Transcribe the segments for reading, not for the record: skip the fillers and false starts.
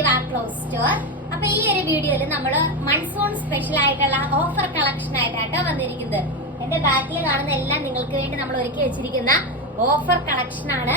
ജീവ cloth store. അപ്പൊ ഈ ഒരു വീഡിയോയിൽ നമ്മൾ മൺസൂൺ സ്പെഷ്യൽ ആയിട്ടുള്ള ഓഫർ കളക്ഷൻ ആയിട്ടാണ് വന്നിരിക്കുന്നത്. എന്റെ ബാക്കിൽ കാണുന്ന എല്ലാം നിങ്ങൾക്ക് വേണ്ടി നമ്മൾ ഒരുക്കി വെച്ചിരിക്കുന്ന ഓഫർ കളക്ഷൻ ആണ്.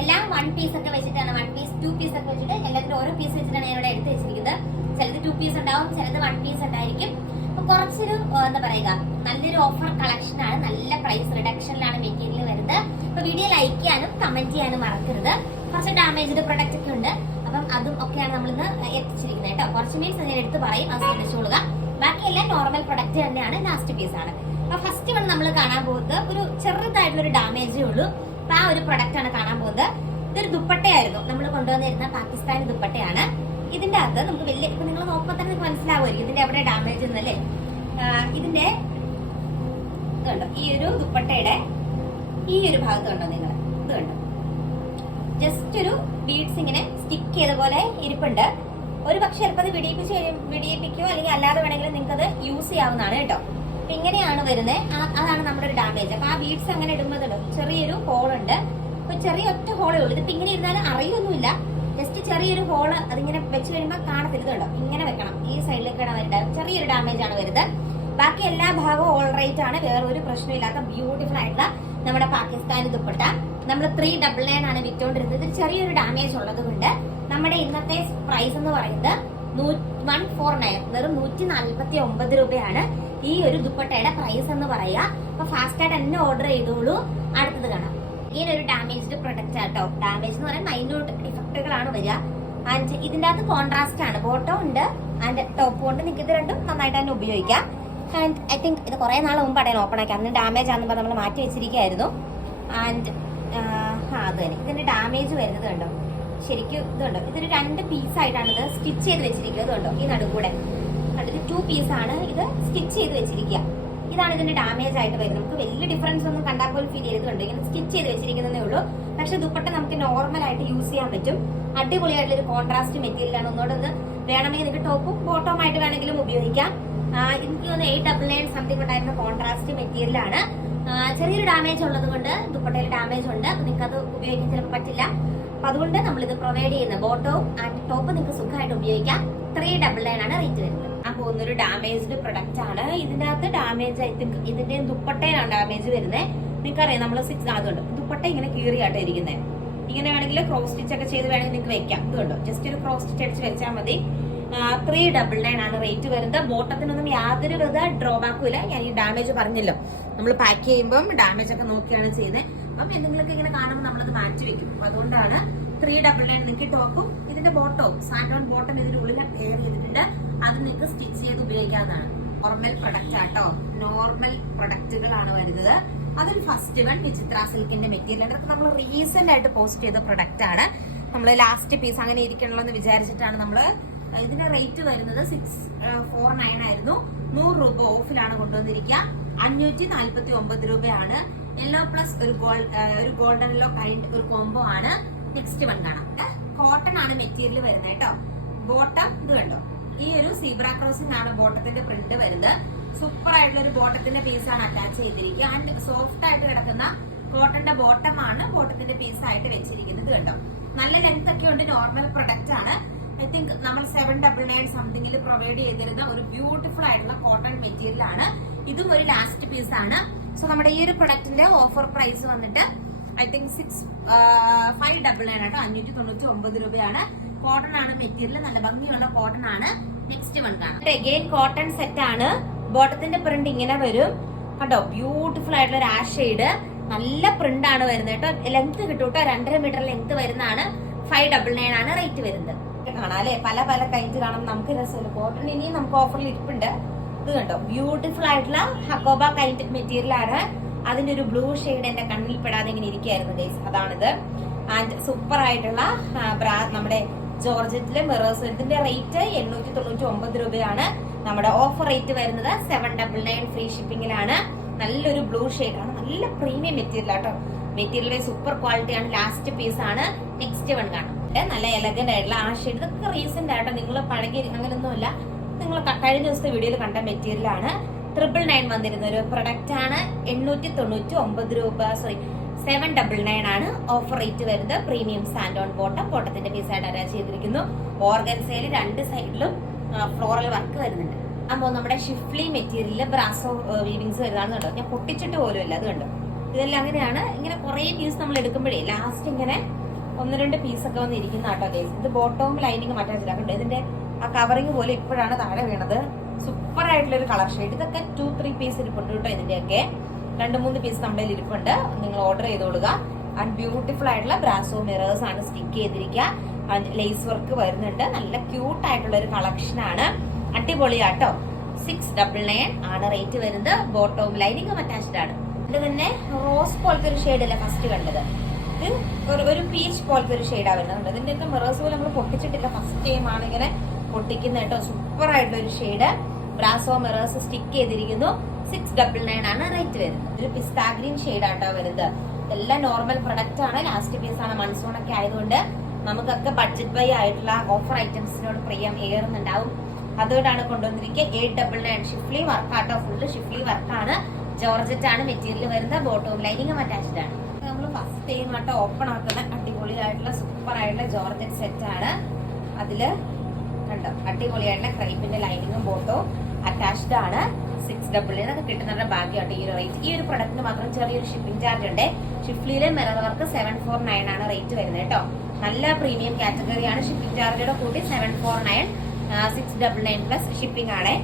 എല്ലാം 1 പീസ് ഒക്കെ വെച്ചിട്ടാണ്, 1 പീസ് 2 പീസ് ഒക്കെ വെച്ചിട്ട് എല്ലാത്തിനും ഓരോ പീസ് വെച്ചിട്ടാണ് ഞാൻ ഇവിടെ എടുത്ത് വെച്ചിരിക്കുന്നത്. ചിലത് 2 പീസ് ഉണ്ടാവും, ചിലത് 1 പീസ് ഉണ്ടായിരിക്കും. അപ്പൊ കുറച്ചൊരു എന്താ പറയുക, നല്ലൊരു ഓഫർ കളക്ഷൻ ആണ്. നല്ല പ്രൈസ് റിഡക്ഷനിലാണ് മെറ്റീരിയൽ വരുന്നത്. അപ്പൊ വീഡിയോ ലൈക്ക് ചെയ്യാനും കമന്റ് ചെയ്യാനും മറക്കരുത്. കുറച്ച് ഡാമേജ്ഡ് പ്രൊഡക്റ്റ് ഒക്കെ ഉണ്ട്, അപ്പം അതും ഒക്കെയാണ് നമ്മൾ ഇന്ന് എത്തിച്ചിരിക്കുന്നത് കേട്ടോ. കുറച്ച് മീൻസ് ഞാൻ എടുത്ത് പറയും, അത് ശ്രദ്ധിച്ചോളുക. ബാക്കിയെല്ലാം നോർമൽ പ്രൊഡക്റ്റ് തന്നെയാണ്, ലാസ്റ്റ് പീസ് ആണ്. അപ്പൊ ഫസ്റ്റ് വൺ നമ്മൾ കാണാൻ പോകുന്നത് ഒരു ചെറുതായിട്ടുള്ള ഒരു ഡാമേജേ ഉള്ളൂ. അപ്പൊ ആ ഒരു പ്രൊഡക്റ്റ് ആണ് കാണാൻ പോകുന്നത്. ഇതൊരു ദുപ്പട്ടയായിരുന്നു, നമ്മൾ കൊണ്ടുവന്നിരുന്ന പാകിസ്ഥാനി ദുപ്പട്ടയാണ്. ഇതിന്റെ അകത്ത് നമുക്ക് വലിയ, ഇപ്പൊ നിങ്ങൾ നോക്കുമ്പോൾ തന്നെ നിങ്ങൾക്ക് മനസ്സിലാവുമായിരിക്കും ഇതിന്റെ എവിടെ ഡാമേജ് എന്നല്ലേ. ഇതിന്റെ കണ്ടോ, ഈ ഒരു ദുപ്പട്ടയുടെ ഈ ഒരു ഭാഗത്ത് കണ്ടോ നിങ്ങൾ, ഇത് കണ്ടോ, ജസ്റ്റ് ഒരു ബീഡ്സ് ഇങ്ങനെ സ്റ്റിക്ക് ചെയ്ത പോലെ ഇരിപ്പുണ്ട്. ഒരു പക്ഷെ ചിലപ്പോൾ അത് വിടിയിപ്പിക്കോ അല്ലെങ്കിൽ അല്ലാതെ വേണമെങ്കിലും നിങ്ങൾക്ക് അത് യൂസ് ചെയ്യാവുന്നതാണ് കേട്ടോ. അപ്പൊ ഇങ്ങനെയാണ് വരുന്നത്, അതാണ് നമ്മുടെ ഒരു ഡാമേജ്. അപ്പൊ ആ ബീഡ്സ് അങ്ങനെ ഇടുമ്പോൾ ചെറിയൊരു ഹോൾ ഉണ്ട്. അപ്പൊ ചെറിയ ഒറ്റ ഹോളേ ഉള്ളൂ. ഇതിപ്പോ ഇങ്ങനെ ഇരുന്നാലും അറിയൊന്നുമില്ല, ജസ്റ്റ് ചെറിയൊരു ഹോള് അതിങ്ങനെ വെച്ച് കഴിയുമ്പോൾ കാണത്തില്ല. കേട്ടോ, ഇങ്ങനെ വെക്കണം, ഈ സൈഡിലേക്കാണ് വരുന്നത്. ചെറിയൊരു ഡാമേജ് ആണ് വരുന്നത്. ബാക്കി എല്ലാ ഭാഗവും ഓൾ റൈറ്റ് ആണ്, വേറെ ഒരു പ്രശ്നമില്ലാത്ത ബ്യൂട്ടിഫുൾ ആയിട്ടുള്ള നമ്മുടെ പാകിസ്ഥാനി ദുപ്പട്ട. നമ്മൾ 399 ആണ് വിറ്റോണ്ടിരുന്നത്. ചെറിയൊരു ഡാമേജ് ഉള്ളത് കൊണ്ട് നമ്മുടെ ഇന്നത്തെ പ്രൈസ് എന്ന് പറയുന്നത് 149, വെറും 149 രൂപയാണ് ഈ ഒരു ദുപ്പട്ടയുടെ പ്രൈസ് എന്ന് പറയാ. അപ്പൊ ഫാസ്റ്റ് ആയിട്ട് തന്നെ ഓർഡർ ചെയ്തോളൂ. അടുത്തത് കാണാം. ഇങ്ങനൊരു ഡാമേജ്ഡ് പ്രൊഡക്റ്റ് ആട്ടോ. ഡാമേജ് എന്ന് പറയാൻ മൈന്യൂട്ട് ഡിഫക്റ്റുകളാണ് വരിക. ആൻഡ് ഇതിന്റെ അകത്ത് കോൺട്രാസ്റ്റ് ആണ്, ബോട്ടം ഉണ്ട് ആൻഡ് ടോപ്പും ഉണ്ട്. നിങ്ങൾക്ക് ഇത് രണ്ടും നന്നായിട്ട് തന്നെ ഉപയോഗിക്കാം. ആൻഡ് ഐ തിങ്ക് ഇത് കുറെ നാൾ മുമ്പാണ് ഓപ്പൺ ആക്കി, അന്ന് ഡാമേജ് ആണെന്ന് പറഞ്ഞ് നമ്മൾ മാറ്റി വെച്ചിരിക്കുകയായിരുന്നു. ആൻഡ് അത് തന്നെ ഇതിന്റെ ഡാമേജ് വരുന്നത് കണ്ടോ, ശരിക്കും ഇതുണ്ടോ, ഇതൊരു 2 പീസായിട്ടാണ് ഇത് സ്റ്റിച്ച് ചെയ്ത് വെച്ചിരിക്കുന്നത്. കണ്ടോ, ഈ നടുക്കൂടെ ഇത് 2 പീസാണ് ഇത് സ്റ്റിച്ച് ചെയ്ത് വെച്ചിരിക്കുക. ഇതാണ് ഇതിന്റെ ഡാമേജ് ആയിട്ട് വരുന്നത്. നമുക്ക് വലിയ ഡിഫറൻസ് ഒന്നും കണ്ടാൽ പോലും ഫീൽ ചെയ്തിട്ടുണ്ട്, ഇങ്ങനെ സ്റ്റിച്ച് ചെയ്ത് വെച്ചിരിക്കുന്നതേ ഉള്ളൂ. പക്ഷെ ദുപ്പട്ട നമുക്ക് നോർമൽ ആയിട്ട് യൂസ് ചെയ്യാൻ പറ്റും. അടിപൊളിയായിട്ടുള്ള ഒരു കോൺട്രാസ്റ്റ് മെറ്റീരിയൽ ആണ്. ഒന്നുകൂടെ ഇത് വേണമെങ്കിൽ നിങ്ങൾക്ക് ടോപ്പും ബോട്ടവും ആയിട്ട് വേണമെങ്കിലും ഉപയോഗിക്കാം. എനിക്ക് തോന്നുന്നു 899 സംതിങ് ഉണ്ടായിരുന്ന കോൺട്രാസ്റ്റ് മെറ്റീരിയൽ ആണ്. ചെറിയൊരു ഡാമേജ് ഉള്ളത് കൊണ്ട്, ദുപ്പട്ടയിൽ ഡാമേജ് ഉണ്ട്, നിങ്ങൾക്ക് അത് ഉപയോഗിക്കാൻ ചിലപ്പോൾ പറ്റില്ല. അപ്പൊ അതുകൊണ്ട് നമ്മൾ ഇത് പ്രൊവൈഡ് ചെയ്യുന്ന ബോട്ടവും ആൻഡ് ടോപ്പ് നിങ്ങൾക്ക് സുഖമായിട്ട് ഉപയോഗിക്കാം. 399 ആണ് റേറ്റ് വരുന്നത്. ആ പോകുന്നൊരു ഡാമേജ്ഡ് പ്രൊഡക്റ്റ് ആണ്. ഇതിന്റെ അകത്ത് ഡാമേജ് ഐ തിങ്ക് ഇതിന്റെ ദുപ്പട്ടയിലാണ് ഡാമേജ് വരുന്നത്. നിങ്ങൾക്കറിയാം, നമ്മൾ 6 അതുകൊണ്ട് ദുപ്പട്ട ഇങ്ങനെ കീറിയാട്ടോ ഇരിക്കുന്നത്. ഇങ്ങനെ വേണമെങ്കിൽ ക്രോസ് സ്റ്റിച്ച് ഒക്കെ ചെയ്ത് വേണമെങ്കിൽ നിങ്ങൾക്ക് വെക്കാം. ഇതുണ്ടോ, ജസ്റ്റ് ഒരു ക്രോസ് സ്റ്റിച്ച് അടിച്ച് വെച്ചാൽ മതി. 399 ആണ് റേറ്റ് വരുന്നത്. ബോട്ടത്തിനൊന്നും യാതൊരു വിധ ഡ്രോബാക്കും ഇല്ല. ഞാൻ ഈ ഡാമേജ് പറഞ്ഞല്ലോ, നമ്മൾ പാക്ക് ചെയ്യുമ്പോൾ ഡാമേജ് ഒക്കെ നോക്കിയാണ് ചെയ്യുന്നത്. അപ്പം എന്തെങ്കിലുമൊക്കെ ഇങ്ങനെ കാണുമ്പോൾ നമ്മളത് മാറ്റി വെക്കും. അപ്പൊ അതുകൊണ്ടാണ് 399. നിങ്ങൾക്ക് ടോപ്പും ഇതിന്റെ ബോട്ടവും സാൻഡോൺ ബോട്ടം ഇതിന്റെ ഉള്ളിൽ എയർ ചെയ്തിട്ടുണ്ട്, അത് നിങ്ങൾക്ക് സ്റ്റിച്ച് ചെയ്ത് ഉപയോഗിക്കാവുന്നതാണ്. നോർമൽ പ്രൊഡക്റ്റ് ആട്ടോ, നോർമൽ പ്രൊഡക്റ്റുകളാണ് വരുന്നത്. അതിൽ ഫസ്റ്റ് വൺ വിചിത്ര സിൽക്കിന്റെ മെറ്റീരിയൽ. അതൊക്കെ നമ്മൾ റീസെന്റ് ആയിട്ട് പോസ്റ്റ് ചെയ്ത പ്രൊഡക്റ്റ് ആണ്. നമ്മൾ ലാസ്റ്റ് പീസ് അങ്ങനെ ഇരിക്കണല്ലോ എന്ന് വിചാരിച്ചിട്ടാണ് നമ്മൾ ഇതിന്റെ റേറ്റ് വരുന്നത് 649 ആയിരുന്നു. 100 രൂപ ഓഫിലാണ് കൊണ്ടുവന്നിരിക്കുക. 549 രൂപയാണ്. യെല്ലോ പ്ലസ് ഒരു ഗോൾഡൻ യെല്ലോ കൈൻഡ് ഒരു കോംബോ ആണ്. നെക്സ്റ്റ് വൺ കാണാം. കോട്ടൺ ആണ് മെറ്റീരിയൽ വരുന്നത് കേട്ടോ. ബോട്ടം ഇത് കണ്ടോ, ഈ ഒരു സീബ്ര ക്രോസിംഗ് ആണ് ബോട്ടത്തിന്റെ പ്രിന്റ് വരുന്നത്. സൂപ്പർ ആയിട്ടുള്ള ഒരു ബോട്ടത്തിന്റെ പീസാണ് അറ്റാച്ച് ചെയ്തിരിക്കുക. ആൻഡ് സോഫ്റ്റ് ആയിട്ട് കിടക്കുന്ന കോട്ടന്റെ ബോട്ടം ആണ് ബോട്ടത്തിന്റെ പീസായിട്ട് വെച്ചിരിക്കുന്നത്. കണ്ടോ, നല്ല ലെങ്ത് ഒക്കെ ഉണ്ട്. നോർമൽ പ്രൊഡക്റ്റ് ആണ്. ഐ തിങ്ക് നമ്മൾ 799 സംതിങ്ങിൽ പ്രൊവൈഡ് ചെയ്തിരുന്ന ഒരു ബ്യൂട്ടിഫുൾ ആയിട്ടുള്ള കോട്ടൺ മെറ്റീരിയൽ ആണ്. ഇതും ഒരു ലാസ്റ്റ് പീസ് ആണ്. സോ നമ്മുടെ ഈ ഒരു പ്രൊഡക്റ്റിന്റെ ഓഫർ പ്രൈസ് വന്നിട്ട് ഐ തിങ്ക് 599 കേട്ടോ. 599 രൂപയാണ്. കോട്ടൺ ആണ് മെറ്റീരിയൽ, നല്ല ഭംഗിയുള്ള കോട്ടൺ ആണ്. നെക്സ്റ്റ് വൺ കാണാം. അഗെയിൻ കോട്ടൺ സെറ്റ് ആണ്. ബോട്ടത്തിന്റെ പ്രിന്റ് ഇങ്ങനെ വരും കണ്ടോ, ബ്യൂട്ടിഫുൾ ആയിട്ടുള്ള ഒരു ആഷ് ഷെയ്ഡ്. നല്ല പ്രിന്റ് ആണ് വരുന്നത് കേട്ടോ. ലെങ്ത് കിട്ടും കേട്ടോ, 2.5 മീറ്റർ ലെങ്ത് വരുന്നതാണ്. 599 ആണ് റേറ്റ് വരുന്നത്. കാണാം അല്ലെ, പല പല കൈൻഡ് കാണാം. നമുക്ക് രസമില്ല, കോട്ടൺ ഇനിയും നമുക്ക് ഓഫറിൽ ഇരിപ്പുണ്ട്. ഇത് കണ്ടോ, ബ്യൂട്ടിഫുൾ ആയിട്ടുള്ള ഹക്കോബ കൈൻഡ് മെറ്റീരിയൽ ആണ്. അതിന്റെ ഒരു ബ്ലൂ ഷെയ്ഡ് എന്റെ കണ്ണിൽ പെടാതെ ഇങ്ങനെ ഇരിക്കുകയായിരുന്നു ഗൈസ്, അതാണിത്. ആൻഡ് സൂപ്പർ ആയിട്ടുള്ള നമ്മുടെ ജോർജറ്റിലെ മിറേഴ്സ്. ഇതിന്റെ റേറ്റ് 899 രൂപയാണ്. നമ്മുടെ ഓഫർ റേറ്റ് വരുന്നത് 799 ഫ്രീ ഷിപ്പിംഗിലാണ്. നല്ലൊരു ബ്ലൂ ഷെയ്ഡ് ആണ്, നല്ല പ്രീമിയം മെറ്റീരിയൽ ആട്ടോ. മെറ്റീരിയൽ സൂപ്പർ ക്വാളിറ്റി ആണ്. ലാസ്റ്റ് പീസ് ആണ്. നെക്സ്റ്റ് വൺ കാണാം. നല്ല എലഗന്റ് ആയിട്ടുള്ള ആ ഷെയ്ഡ്. ഇതൊക്കെ റീസെന്റ് ആയിട്ടോ, നിങ്ങൾ പഴകി അങ്ങനെയൊന്നുമില്ല, നിങ്ങൾ കഴിഞ്ഞ ദിവസത്തെ വീഡിയോയിൽ കണ്ട മെറ്റീരിയൽ ആണ്. 999 വന്നിരുന്ന ഒരു പ്രൊഡക്റ്റ് ആണ്. 899 രൂപ, സോറി 799 ആണ് ഓഫർ റേറ്റ് വരുന്നത്. പ്രീമിയം സാൻഡ് ഓൺ ബോട്ടം, ബോട്ടത്തിന്റെ പീസായിട്ട് അറ്റാച്ച് ചെയ്തിരിക്കുന്നു. ഓർഗൻസയിൽ രണ്ട് സൈഡിലും ഫ്ലോറൽ വർക്ക് വരുന്നുണ്ട്. അപ്പോൾ നമ്മുടെ ഷിഫ്ലി മെറ്റീരിയലിൽ ബ്രാസോ വീവിങ്സ് വരുന്നതാണെന്നുണ്ടോ, ഞാൻ പൊട്ടിച്ചിട്ട് പോലും ഇല്ല. അത് കണ്ടോ, ഇതെല്ലാം അങ്ങനെയാണ്. ഇങ്ങനെ കുറെ പീസ് നമ്മൾ എടുക്കുമ്പോഴേ ലാസ്റ്റ് ഇങ്ങനെ 1-2 പീസൊക്കെ വന്ന് ഇരിക്കുന്ന കേട്ടോ ഗൈസ്. ഇത് ബോട്ടവും ലൈനിങ് മാറ്റാൻ കണ്ടോ, ഇതിന്റെ ആ കവറിങ് പോലെ ഇപ്പോഴാണ് താഴെ വീണത്. സൂപ്പർ ആയിട്ടുള്ള ഒരു കളർ ഷെയ്ഡ്. ഇതൊക്കെ 2-3 പീസ് ഇരിപ്പുണ്ട് കേട്ടോ. ഇതിന്റെയൊക്കെ 2-3 പീസ് നമ്മുടെ ഇരിപ്പുണ്ട്. നിങ്ങൾ ഓർഡർ ചെയ്തോളുക. ആൻഡ് ബ്യൂട്ടിഫുൾ ആയിട്ടുള്ള ബ്രാസോ മിറേഴ്സ് ആണ് സ്റ്റിക്ക് ചെയ്തിരിക്കുക. ലേസ് വർക്ക് വരുന്നുണ്ട്. നല്ല ക്യൂട്ട് ആയിട്ടുള്ള ഒരു കളക്ഷൻ ആണ്. അടിപൊളിയാട്ടോ. 699 ആണ് റേറ്റ് വരുന്നത്. ബോട്ടവും ലൈനിങ്ങും അറ്റാച്ച്ഡ് ആണ്. ഇത് തന്നെ റോസ് പോലത്തെ ഒരു ഷെയ്ഡ് അല്ലേ ഫസ്റ്റ് കണ്ടത്, ഇത് ഒരു പീച്ച് പോലത്തെ ഒരു ഷെയ്ഡാ വരുന്നത്. ഇതിന്റെയൊക്കെ മിറേഴ്സ് പോലെ നമ്മൾ പൊട്ടിച്ചിട്ടില്ല, ഫസ്റ്റ് ടൈം ആണ് ഇങ്ങനെ പൊട്ടിക്കുന്ന കേട്ടോ. സൂപ്പർ ആയിട്ടുള്ള ഒരു ഷെയ്ഡ്. ബ്രാസോ മിറേഴ്സ് സ്റ്റിക്ക് ചെയ്തിരിക്കുന്നു. 699 ആണ് റേറ്റ് വരുന്നത്. ഒരു പിസ്താ ഗ്രീൻ ഷെയ്ഡ് ആട്ടോ വരുന്നത്. എല്ലാം നോർമൽ പ്രൊഡക്റ്റ് ആണ്. ലാസ്റ്റ് പീസ് ആണ്. മൺസൂൺ ഒക്കെ ആയതുകൊണ്ട് നമുക്കൊക്കെ ബഡ്ജറ്റ് ബൈ ആയിട്ടുള്ള ഓഫർ ഐറ്റംസിനോട് പ്രിയം ഏറുന്നുണ്ടാവും. അതുകൊണ്ടാണ് കൊണ്ടുവന്നിരിക്കുക. 899 ഷിഫ്ലി വർക്കാട്ടോ. ഫുള്ള് ഷിഫ്ലി വർക്കാണ്. ജോർജറ്റ് ആണ് മെറ്റീരിയൽ വരുന്നത്. ബോട്ടവും ലൈനിങ്ങും അറ്റാച്ച്ഡ് ആണ്. നമ്മൾ ഫസ്റ്റ് ടൈം ആട്ടോ ഓപ്പൺ ആക്കുന്ന അടിപൊളിയായിട്ടുള്ള സൂപ്പർ ആയിട്ടുള്ള ജോർജറ്റ് സെറ്റ് ആണ്. അതില് കണ്ടോ അടിപൊളിയായിട്ടുള്ള ക്രൈപ്പിന്റെ ലൈനിങ്ങും ബോട്ടവും അറ്റാച്ച്ഡ് ആണ്. 699 ഒക്കെ കിട്ടുന്നവരുടെ ഭാഗ്യമായിട്ട് ഈ ഒരു റേറ്റ്. ഈ ഒരു പ്രൊഡക്റ്റിന് മാത്രം ചെറിയൊരു ഷിപ്പിംഗ് ചാർജ് ഉണ്ട്. ഷിഫ്ലിയിലെ മിറർ വർക്ക് 749 ആണ് റേറ്റ് വരുന്നത് കേട്ടോ. നല്ല പ്രീമിയം കാറ്റഗറിയാണ്. ഷിപ്പിംഗ് ചാർജോടെ കൂടി 749, 699 പ്ലസ് ഷിപ്പിംഗ് ആണ്.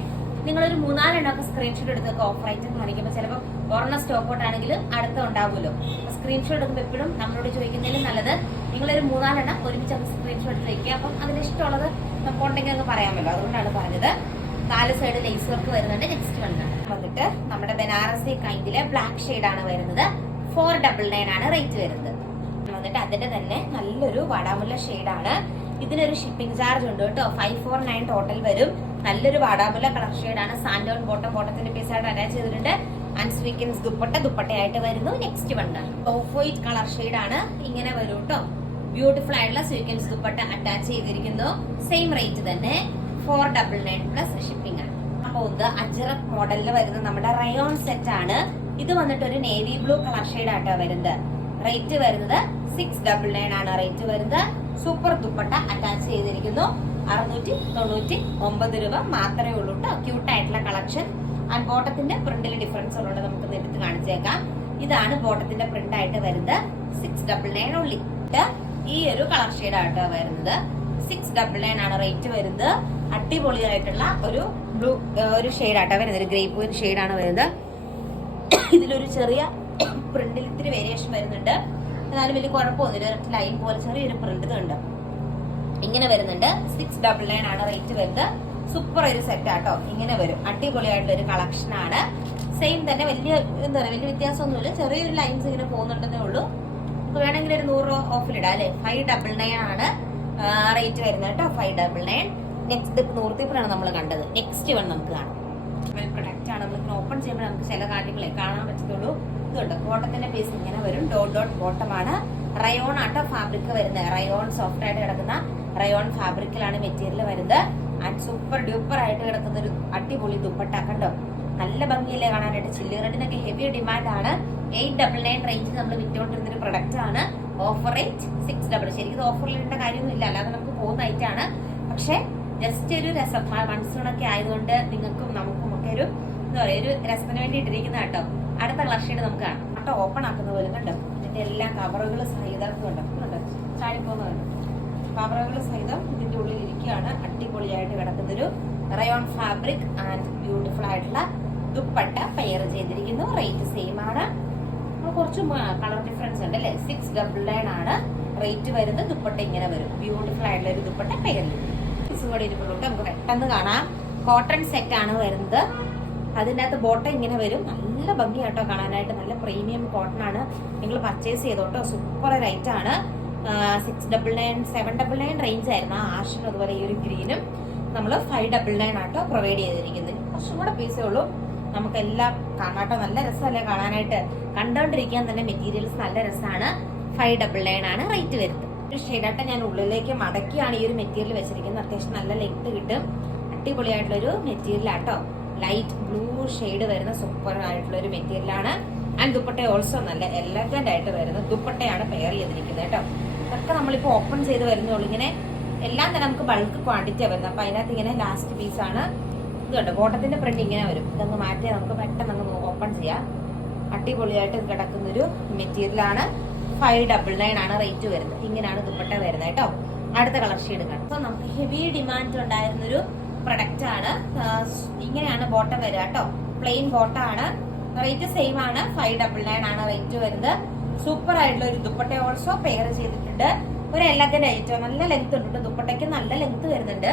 നിങ്ങളൊരു 3-4 എണ്ണമൊക്കെ സ്ക്രീൻഷോട്ട് എടുത്തൊക്കെ ഓഫർ ഐറ്റം കാണിക്കുമ്പോൾ ചിലപ്പോൾ ഒരെണ്ണം സ്റ്റോക്ക് ഔട്ട് ആണെങ്കിലും അടുത്ത ഉണ്ടാവുമല്ലോ. സ്ക്രീൻഷോട്ട് എടുക്കുമ്പോൾ എപ്പോഴും നമ്മളോട് ചോദിക്കുന്നതിലും നല്ലത് നിങ്ങളൊരു 3-4 എണ്ണം ഒരുമിച്ച് സ്ക്രീൻഷോട്ട് വയ്ക്കുക. അപ്പം അതിന് ഇഷ്ടമുള്ളത് നമുക്ക് ഉണ്ടെങ്കിൽ അങ്ങ് പറയാമല്ലോ. അതുകൊണ്ടാണ് പറഞ്ഞത്. 4 സൈഡ് ലേസ് വർക്ക് വരുന്നുണ്ട്. നെക്സ്റ്റ് വന്നിട്ട് നമ്മുടെ ബനാറസി കൈൻഡിലെ ബ്ലാക്ക് ഷെയ്ഡ് ആണ് വരുന്നത്. 499 ആണ് റേറ്റ് വരുന്നത്. വന്നിട്ട് അതിന്റെ തന്നെ നല്ലൊരു വാടാമുല്ല ഷെയ്ഡാണ്. ഇതിനൊരു ഷിപ്പിംഗ് ചാർജ് ഉണ്ട് കേട്ടോ. 549 ടോട്ടൽ വരും. നല്ലൊരു വാടാമുല്ല കളർ ഷെയ്ഡാണ്. സാൻഡോൺ ബോട്ടം, ബോട്ടത്തിന്റെ പീസായിട്ട് അറ്റാച്ച് ചെയ്തിട്ടുണ്ട്. ആൻഡ് സ്വീക്കൻസ് ദുപ്പട്ടയായിട്ട് വരുന്നു. Next one of white colour ഷെയ്ഡാണ്. ഇങ്ങനെ വരും കേട്ടോ. ബ്യൂട്ടിഫുൾ ആയിട്ടുള്ള സ്വീക്കൻസ് ദുപ്പട്ട അറ്റാച്ച് ചെയ്തിരിക്കുന്നു. സെയിം റേറ്റ് തന്നെ 499 പ്ലസ് ഷിപ്പിംഗ് ആണ്. അപ്പോൾ ഇത് അജ്രക് മോഡലിൽ വരുന്ന നമ്മുടെ റയോൺ സെറ്റ് ആണ്. ഇത് വന്നിട്ട് ഒരു നേവി ബ്ലൂ കളർ ഷെയ്ഡ് ആട്ടോ വരുന്നത്. റേറ്റ് വരുന്നത് 699 ആണ് റേറ്റ് വരുന്നത്. സൂപ്പർ ദുപ്പട്ട അറ്റാച്ച് ചെയ്തിരിക്കുന്നു. 699 രൂപ മാത്രമേ ഉള്ളൂ കേട്ടോ. ക്യൂട്ട് ആയിട്ടുള്ള കളക്ഷൻ. ആൻഡ് ബോട്ടത്തിന്റെ പ്രിന്റിൽ ഡിഫറൻസ് ഉള്ളത് നമുക്ക് എടുത്ത് കാണിച്ചേക്കാം. ഇതാണ് ബോട്ടത്തിന്റെ പ്രിന്റ് ആയിട്ട് വരുന്നത്. 699 ഉള്ളി. ഈ ഒരു കളർ ഷെയ്ഡ് ആട്ടോ വരുന്നത്. 699 ആണ് റേറ്റ് വരുന്നത്. അടിപൊളിയായിട്ടുള്ള ഒരു ബ്ലൂ ഒരു ഷെയ്ഡ് ആട്ടോ വരുന്നത്. ഒരു ഗ്രേപ്പ് വൈൻ ഷെയ്ഡാണ് വരുന്നത്. ഇതിലൊരു ചെറിയ പ്രിന്റിൽ ഇത്തിരി വേരിയേഷൻ വരുന്നുണ്ട്. എന്നാലും വലിയ കുഴപ്പമൊന്നുമില്ല. ലൈൻ പോലെ ചെറിയൊരു പ്രിന്റ് ഉണ്ട്. ഇങ്ങനെ വരുന്നുണ്ട്. 699 ആണ് റേറ്റ് വരുന്നത്. സൂപ്പർ ഒരു സെറ്റ് ആട്ടോ. ഇങ്ങനെ വരും. അടിപൊളിയായിട്ടുള്ള ഒരു കളക്ഷൻ ആണ്. സെയിം തന്നെ വലിയ എന്താ പറയുക, വലിയ വ്യത്യാസമൊന്നുമില്ല. ചെറിയൊരു ലൈൻസ് ഇങ്ങനെ പോകുന്നുണ്ടെന്നേ ഉള്ളൂ. നമുക്ക് വേണമെങ്കിൽ ഒരു 100 രൂപ ഓഫിലിടാം അല്ലെ. 599 ആണ് റേറ്റ് വരുന്നത് കേട്ടോ. 599. നെക്സ്റ്റ് നൂർത്തിപ്പിലാണ് നമ്മൾ കണ്ടത്. നെക്സ്റ്റ് വൺ നമുക്ക് കാണാം. പ്രൊഡക്റ്റ് ആണ്. നമ്മളിങ്ങനെ ഓപ്പൺ ചെയ്യുമ്പോൾ നമുക്ക് ചില കാര്യങ്ങളെ കാണാൻ പറ്റത്തുള്ളൂ. ഇതുണ്ട് കോട്ടത്തിന്റെ പീസ് ഇങ്ങനെ വരും. ഡോട്ട് ബോട്ടമാണ്. റയോൺ ആട്ടോ ഫാബ്രിക് വരുന്നത്. റയോൺ സോഫ്റ്റ് ആയിട്ട് കിടക്കുന്ന റയോൺ ഫാബ്രിക്കിലാണ് മെറ്റീരിയൽ വരുന്നത്. ആൻഡ് സൂപ്പർ ഡ്യൂപ്പർ ആയിട്ട് കിടക്കുന്ന ഒരു അടിപൊളി ദുപ്പട്ട കണ്ടോ. നല്ല ഭംഗിയല്ലേ കാണാനായിട്ട്. ചില്ലി റെഡിനൊക്കെ ഹെവി ഡിമാൻഡ് ആണ്. 899 റേഞ്ചിൽ നമ്മൾ വിറ്റുകൊണ്ടിരുന്ന ഒരു പ്രൊഡക്റ്റ് ആണ്. Offer rate 699. ശരിക്കും ഇത് ഓഫറിൽ ഇടേണ്ട കാര്യമൊന്നും ഇല്ല, അല്ലാതെ നമുക്ക് പോകുന്ന ഐറ്റാണ്. പക്ഷെ ജസ്റ്റ് ഒരു രസം, മൺസൂണൊക്കെ ആയതുകൊണ്ട് നിങ്ങൾക്കും നമുക്കും ഒക്കെ ഒരു എന്താ പറയുക, ഒരു രസത്തിന് വേണ്ടി ഇട്ടിരിക്കുന്ന കേട്ടോ. അടുത്ത കളർ ഷെയ്ഡ് നമുക്ക് കാണാം. കേട്ടോ ഓപ്പൺ ആക്കുന്ന പോലും കണ്ടോ. ഇതിന്റെ എല്ലാ കവറുകൾ സഹിതം കണ്ടോ ചാടിപ്പോകുന്നുണ്ട്. കവറുകൾ സഹിതം ഇതിന്റെ ഉള്ളിൽ ഇരിക്കുകയാണ്. അടിപൊളിയായിട്ട് കിടക്കുന്നൊരു റയോൺ ഫാബ്രിക് ആൻഡ് ബ്യൂട്ടിഫുൾ ആയിട്ടുള്ള ദുപ്പട്ട പെയർ ചെയ്തിരിക്കുന്നു. റേറ്റ് സെയിം ആണ്. കുറച്ച് കളർ ഡിഫറൻസ് ഉണ്ട് അല്ലെ. 699 ആണ് റേറ്റ് വരുന്നത്. ദുപ്പട്ട ഇങ്ങനെ വരും. ബ്യൂട്ടിഫുൾ ആയിട്ടുള്ള ഒരു ദുപ്പട്ട പെയർ ചെയ്തിരിക്കുന്നു. കൂടെ ഇരിപ്പുള്ളൂ. നമുക്ക് പെട്ടെന്ന് കാണാം. കോട്ടൺ സെറ്റ് ആണ് വരുന്നത്. അതിൻ്റെ അകത്ത് ബോട്ടം ഇങ്ങനെ വരും. നല്ല ഭംഗിയാട്ടോ കാണാനായിട്ട്. നല്ല പ്രീമിയം കോട്ടൺ ആണ്. നിങ്ങൾ പർച്ചേസ് ചെയ്തോട്ടോ. സൂപ്പർ റേറ്റ് ആണ്. 699, 799 റേഞ്ച് ആയിരുന്നു. ആ ആഷും അതുപോലെ ഈ ഒരു ഗ്രീനും നമ്മൾ 599 ആട്ടോ പ്രൊവൈഡ് ചെയ്തിരിക്കുന്നത്. കുറച്ചും കൂടെ പീസേ ഉള്ളൂ. നമുക്കെല്ലാം കാണാട്ടോ. നല്ല രസമല്ലേ കാണാനായിട്ട്. കണ്ടോണ്ടിരിക്കാൻ തന്നെ മെറ്റീരിയൽസ് നല്ല രസമാണ്. 599 ആണ് റേറ്റ് വരുന്നത്. ഒരു ഷെയ്ഡായിട്ട് ഞാൻ ഉള്ളിലേക്ക് മടക്കിയാണ് ഈ ഒരു മെറ്റീരിയൽ വെച്ചിരിക്കുന്നത്. അത്യാവശ്യം നല്ല ലെങ്ത് കിട്ടും. അടിപൊളിയായിട്ടുള്ള ഒരു മെറ്റീരിയൽ ആട്ടോ. ലൈറ്റ് ബ്ലൂ ഷെയ്ഡ് വരുന്ന സൂപ്പർ ആയിട്ടുള്ള ഒരു മെറ്റീരിയൽ ആണ്. ആൻഡ് ദുപ്പട്ട ഓൾസോ നല്ല എലഗന്റ് ആയിട്ട് വരുന്ന ദുപ്പട്ടയാണ് പെയർ ചെയ്തിരിക്കുന്നത് കേട്ടോ. ഇതൊക്കെ നമ്മളിപ്പോ ഓപ്പൺ ചെയ്ത് വരുന്നുള്ളൂ. ഇങ്ങനെ എല്ലാം തന്നെ നമുക്ക് ബൾക്ക് ക്വാണ്ടിറ്റിയാ വരുന്നത്. അപ്പൊ അതിനകത്ത് ഇങ്ങനെ ലാസ്റ്റ് പീസാണ് ഇത് കേട്ടോ. ബോട്ടത്തിന്റെ പ്രിന്റ് ഇങ്ങനെ വരും. ഇതൊന്ന് മാറ്റിയാൽ നമുക്ക് പെട്ടെന്ന് അങ്ങ് ഓപ്പൺ ചെയ്യാം. അടിപൊളിയായിട്ട് കിടക്കുന്നൊരു മെറ്റീരിയലാണ്. 599 ആണ് റേറ്റ് വരുന്നത്. ഇങ്ങനെയാണ് ദുപ്പട്ട വരുന്നത് കേട്ടോ. അടുത്ത കളർ ഷെയ്ഡ് കാണാം. അപ്പൊ നമുക്ക് ഹെവി ഡിമാൻഡ് ഉണ്ടായിരുന്നൊരു പ്രൊഡക്റ്റ് ആണ്. ഇങ്ങനെയാണ് ബോട്ടം വരിക കേട്ടോ. പ്ലെയിൻ ബോട്ടം ആണ്. റേറ്റ് സെയിം ആണ്. 599 ആണ് റേറ്റ് വരുന്നത്. സൂപ്പർ ആയിട്ടുള്ള ഒരു ദുപ്പട്ട ഓൾസോ പെയർ ചെയ്തിട്ടുണ്ട്. ഒരു എലഗന്റ് ഐറ്റം. നല്ല ലെങ്ത് ഉണ്ട്. ദുപ്പട്ടയ്ക്ക് നല്ല ലെങ്ത് വരുന്നുണ്ട്.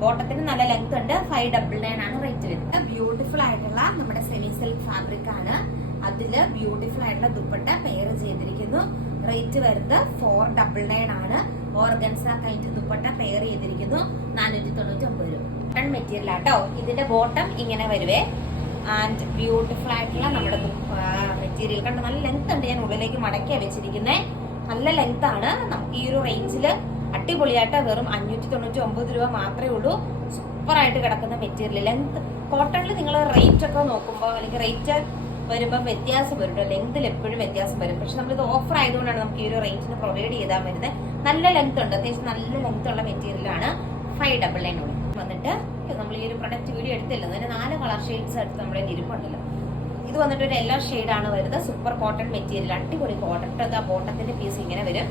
ബോട്ടത്തിന് നല്ല ലെങ്ത് ഉണ്ട്. 599 ആണ് റേറ്റ് വരുന്നത്. ബ്യൂട്ടിഫുൾ ആയിട്ടുള്ള നമ്മുടെ സെമി സിൽക്ക് ഫാബ്രിക് ആണ്. അതില് ബ്യൂട്ടിഫുൾ ആയിട്ടുള്ള ദുപ്പട്ട പെയർ ചെയ്തിരിക്കുന്നു. റേറ്റ് വരുന്നത് 499 ആണ്. ഓർഗൻസ കൈറ്റ് ദുപ്പട്ട പെയർ ചെയ്തിരിക്കുന്നു. 499 രൂപ. കോട്ടൺ മെറ്റീരിയൽ ആട്ടോ. ഇതിന്റെ ബോട്ടം ഇങ്ങനെ വരുവേ. ആൻഡ് ബ്യൂട്ടിഫുൾ ആയിട്ടുള്ള നമ്മുടെ മെറ്റീരിയൽ കണ്ട് നല്ല ലെങ്ത് ഉണ്ട്. ഞാൻ ഉള്ളിലേക്ക് മടക്കിയാ വെച്ചിരിക്കുന്നത്. നല്ല ലെങ്ത് ആണ്. നമുക്ക് ഈ ഒരു റേഞ്ചില് അടിപൊളിയായിട്ട് വെറും 599 രൂപ മാത്രമേ ഉള്ളൂ. സൂപ്പർ ആയിട്ട് കിടക്കുന്ന മെറ്റീരിയൽ. ലെങ്ത് കോട്ടണിൽ നിങ്ങൾ റേറ്റ് ഒക്കെ നോക്കുമ്പോൾ അല്ലെങ്കിൽ റേറ്റ് വരുമ്പോൾ വ്യത്യാസം വരും. ലെങ്തിൽ എപ്പോഴും വ്യത്യാസം വരും. പക്ഷെ നമ്മളിത് ഓഫർ ആയതുകൊണ്ടാണ് നമുക്ക് ഈ ഒരു റേഞ്ചിന് പ്രൊവൈഡ് ചെയ്താൽ വരുന്നത്. നല്ല ലെങ്ത് ഉണ്ട്. അത്യാവശ്യം നല്ല ലെങ്ത് ഉള്ള മെറ്റീരിയലാണ്. 599 ഉള്ളൂ. വന്നിട്ട് നമ്മൾ ഈ ഒരു പ്രൊഡക്റ്റ് വീഡിയോ എടുത്തില്ല. അതിന് 4 കളർ ഷെയ്ഡ്സ് എടുത്ത് നമ്മുടെ ഇരിപ്പുണ്ടല്ലോ. ഇത് വന്നിട്ട് ഒരു യെല്ലോ ഷെയ്ഡാണ് വരുന്നത്. Super cotton material. അടിപൊളി കോട്ടൺ. ബോട്ടത്തിന്റെ പീസ് ഇങ്ങനെ വരും.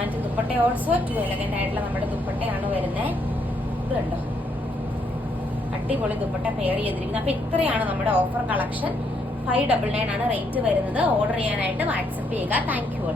ആൻഡ് ദുപ്പട്ട ഓൾസോ 2 എലഗന്റ് ആയിട്ടുള്ള നമ്മുടെ ദുപ്പട്ടയാണ് വരുന്നത്. ഇത് കണ്ടോ, അടിപൊളി ദുപ്പട്ട പെയർ ചെയ്തിരിക്കുന്നത്. അപ്പൊ ഇത്രയാണ് നമ്മുടെ ഓഫർ കളക്ഷൻ. 599 ആണ് റേറ്റ് വരുന്നത്. ഓർഡർ ചെയ്യാനായിട്ട് വാട്സപ്പ് ചെയ്യുക. Thank you.